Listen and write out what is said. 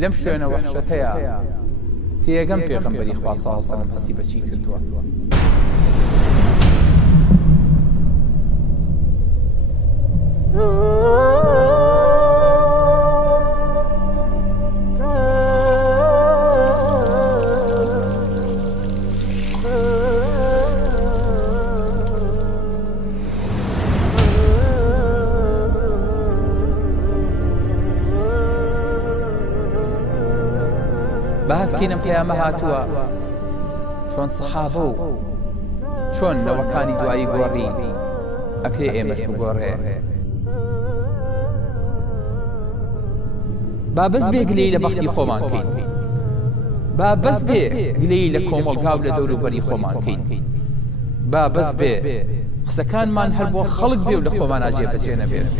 لەم شوێنە وەحشەتەیە تێگەم پێغەمبەری خوا صلی الله علیه و سەلەم هەستی بەچی کردووە. بەهەسکینم پەیامە هاتووە چۆن سەحابە و چۆن نەوەکانی دوایی گۆڕی ئەکرێ ئێمەش بگۆڕێ. با بەس بێ گلەی لە بەختی خۆمان کەین، با بەس بێ گلەی لە کۆمەڵگا و لە دەوروبەری خۆمان کەین، با بەس بێ قسەکانمان هەر بۆ خەڵک بێ و لە خۆمانە جێبەجێ نەبێت.